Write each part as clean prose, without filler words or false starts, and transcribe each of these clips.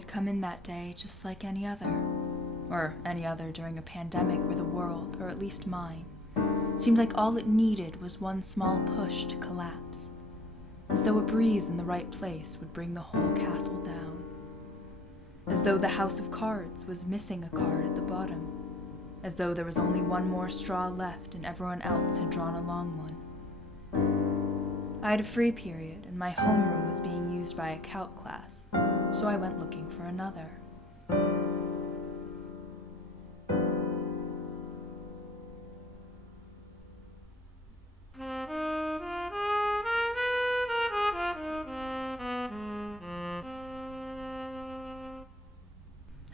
had come in that day just like any other. Or any other during a pandemic where the world, or at least mine, seemed like all it needed was one small push to collapse. As though a breeze in the right place would bring the whole castle down. As though the house of cards was missing a card at the bottom. As though there was only one more straw left and everyone else had drawn a long one. I had a free period and my homeroom was being used by a calc class, so I went looking for another.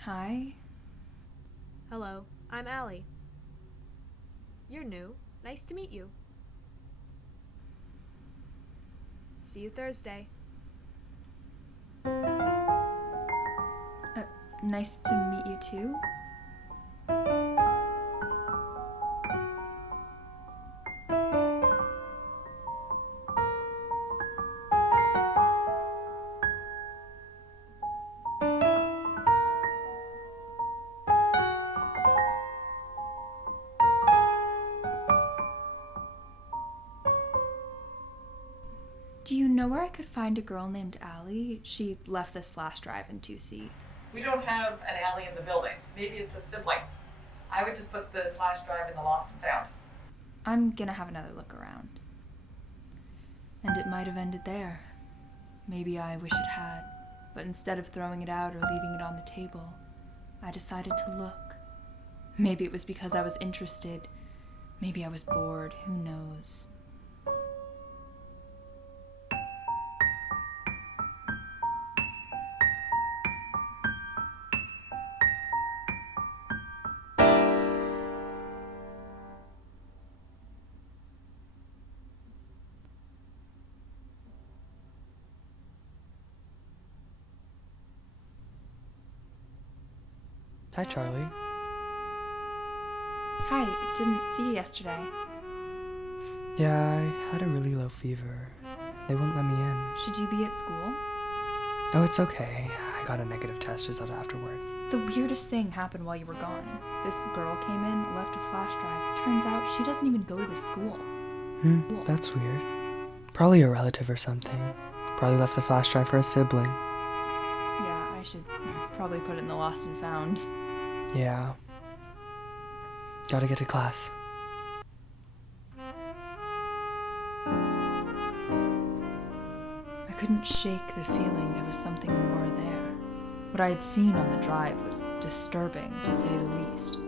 Hi. Hello, I'm Allie. You're new. Nice to meet you. See you Thursday. Nice to meet you too. Do you know where I could find a girl named Allie? She left this flash drive in 2C. We don't have an Allie in the building. Maybe it's a sibling. I would just put the flash drive in the lost and found. I'm gonna have another look around. And it might have ended there. Maybe I wish it had, but instead of throwing it out or leaving it on the table, I decided to look. Maybe it was because I was interested. Maybe I was bored. Who knows? Hi, Charlie. Hi, didn't see you yesterday. Yeah, I had a really low fever. They wouldn't let me in. Should you be at school? Oh, it's okay. I got a negative test result afterward. The weirdest thing happened while you were gone. This girl came in, left a flash drive. Turns out she doesn't even go to the school. That's weird. Probably a relative or something. Probably left the flash drive for a sibling. Yeah, I should probably put it in the lost and found. Yeah. Gotta get to class. I couldn't shake the feeling there was something more there. What I had seen on the drive was disturbing, to say the least.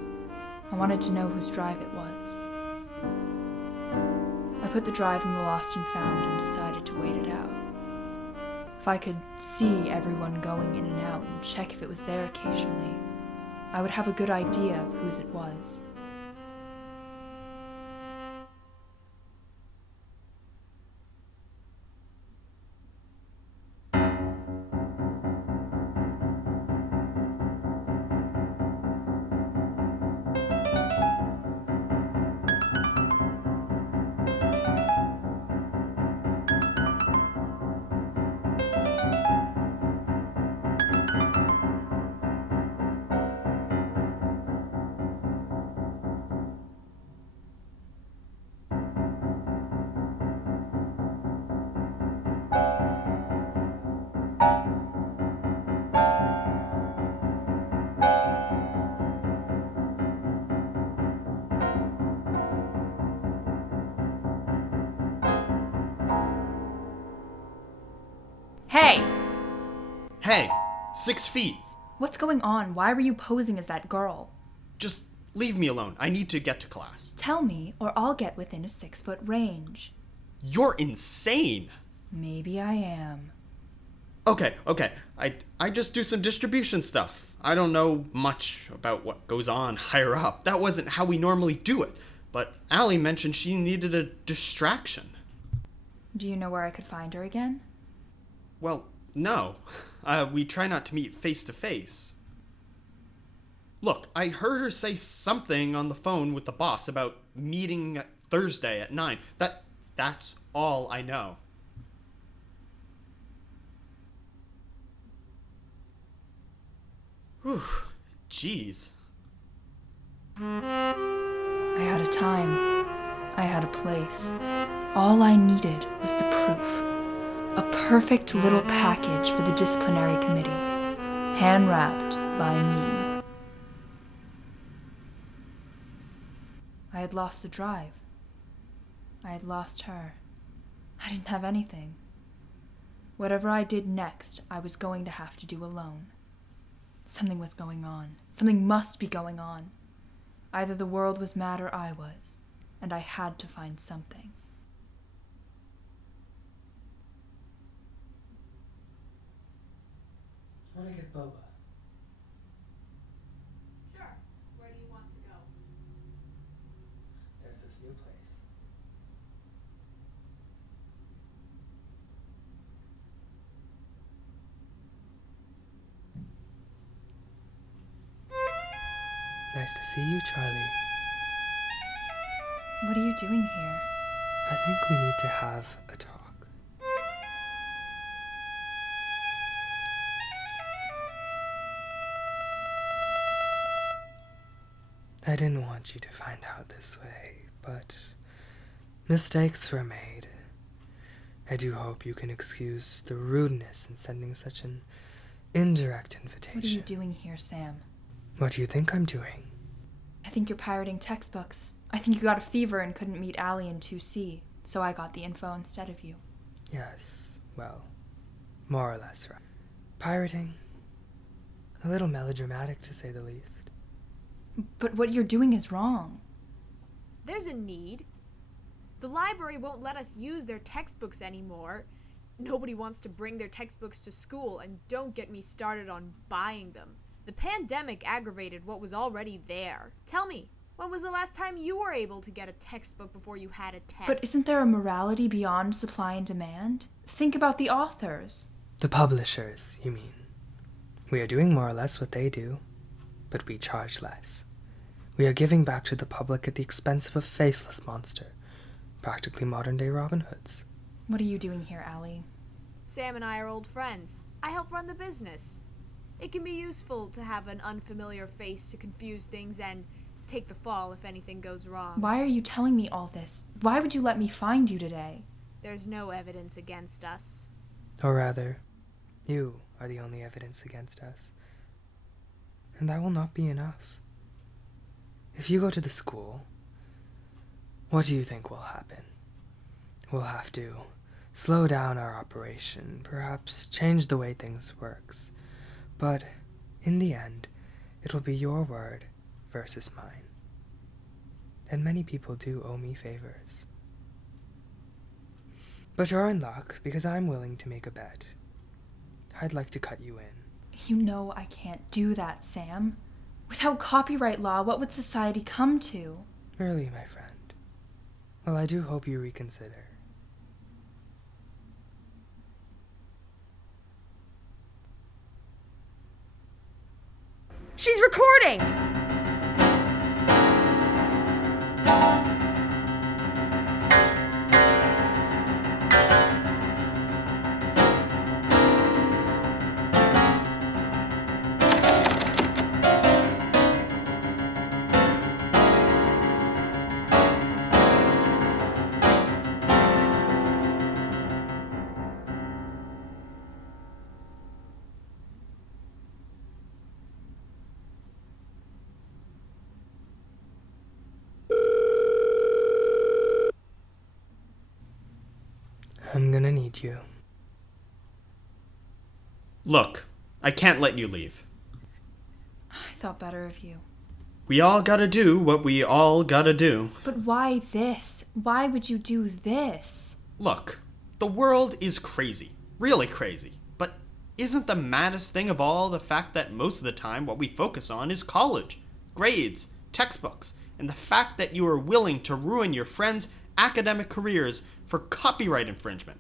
I wanted to know whose drive it was. I put the drive in the lost and found and decided to wait it out. If I could see everyone going in and out and check if it was there occasionally, I would have a good idea of whose it was. Hey! Hey, 6 feet. What's going on? Why were you posing as that girl? Just leave me alone. I need to get to class. Tell me, or I'll get within a 6-foot range. You're insane. Maybe I am. Okay. I just do some distribution stuff. I don't know much about what goes on higher up. That wasn't how we normally do it. But Allie mentioned she needed a distraction. Do you know where I could find her again? Well, no. We try not to meet face to face. Look, I heard her say something on the phone with the boss about meeting Thursday at 9. That's all I know. Jeez. I had a time. I had a place. All I needed was the proof. A perfect little package for the disciplinary committee, hand-wrapped by me. I had lost the drive. I had lost her. I didn't have anything. Whatever I did next, I was going to have to do alone. Something was going on. Something must be going on. Either the world was mad or I was, and I had to find something. I want to get boba. Sure. Where do you want to go? There's this new place. Nice to see you, Charlie. What are you doing here? I think we need to have a talk. I didn't want you to find out this way, but mistakes were made. I do hope you can excuse the rudeness in sending such an indirect invitation. What are you doing here, Sam? What do you think I'm doing? I think you're pirating textbooks. I think you got a fever and couldn't meet Allie in 2C, so I got the info instead of you. Yes, well, more or less right. Pirating. A little melodramatic, to say the least. But what you're doing is wrong. There's a need. The library won't let us use their textbooks anymore. Nobody wants to bring their textbooks to school, and don't get me started on buying them. The pandemic aggravated what was already there. Tell me, when was the last time you were able to get a textbook before you had a test? But isn't there a morality beyond supply and demand? Think about the authors. The publishers, you mean? We are doing more or less what they do, but we charge less. We are giving back to the public at the expense of a faceless monster, practically modern-day Robin Hoods. What are you doing here, Allie? Sam and I are old friends. I help run the business. It can be useful to have an unfamiliar face to confuse things and take the fall if anything goes wrong. Why are you telling me all this? Why would you let me find you today? There's no evidence against us. Or rather, you are the only evidence against us. And that will not be enough. If you go to the school, what do you think will happen? We'll have to slow down our operation, perhaps change the way things works. But in the end, it will be your word versus mine. And many people do owe me favors. But you're in luck because I'm willing to make a bet. I'd like to cut you in. You know I can't do that, Sam. Without copyright law, what would society come to? Really, my friend. Well, I do hope you reconsider. She's recording! I'm gonna need you. Look, I can't let you leave. I thought better of you. We all gotta do what we all gotta do. But why this? Why would you do this? Look, the world is crazy. Really crazy. But isn't the maddest thing of all the fact that most of the time what we focus on is college, grades, textbooks, and the fact that you are willing to ruin your friends' academic careers for copyright infringement?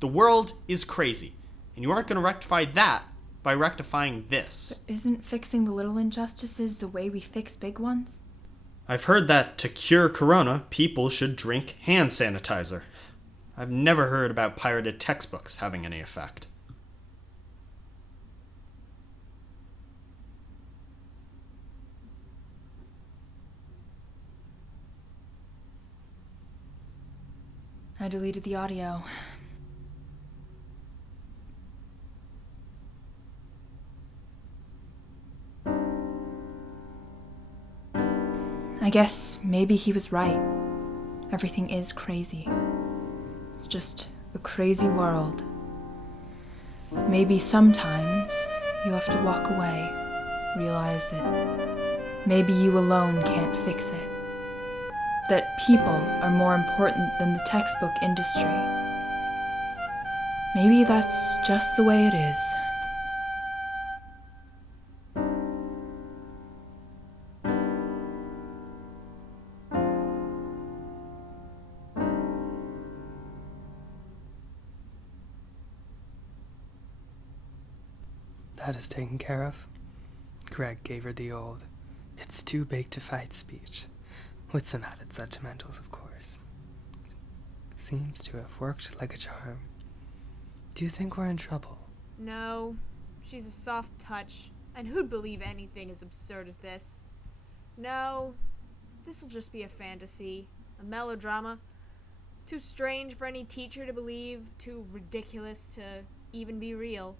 The world is crazy, and you aren't going to rectify that by rectifying this. But isn't fixing the little injustices the way we fix big ones? I've heard that to cure corona, people should drink hand sanitizer. I've never heard about pirated textbooks having any effect. I deleted the audio. I guess maybe he was right. Everything is crazy. It's just a crazy world. Maybe sometimes you have to walk away, realize that maybe you alone can't fix it. That people are more important than the textbook industry. Maybe that's just the way it is. That is taken care of. Greg gave her the old, "It's too big to fight" speech, with some added sentimentals, of course. Seems to have worked like a charm. Do you think we're in trouble? No, she's a soft touch, and who'd believe anything as absurd as this? No, this'll just be a fantasy, a melodrama. Too strange for any teacher to believe, too ridiculous to even be real.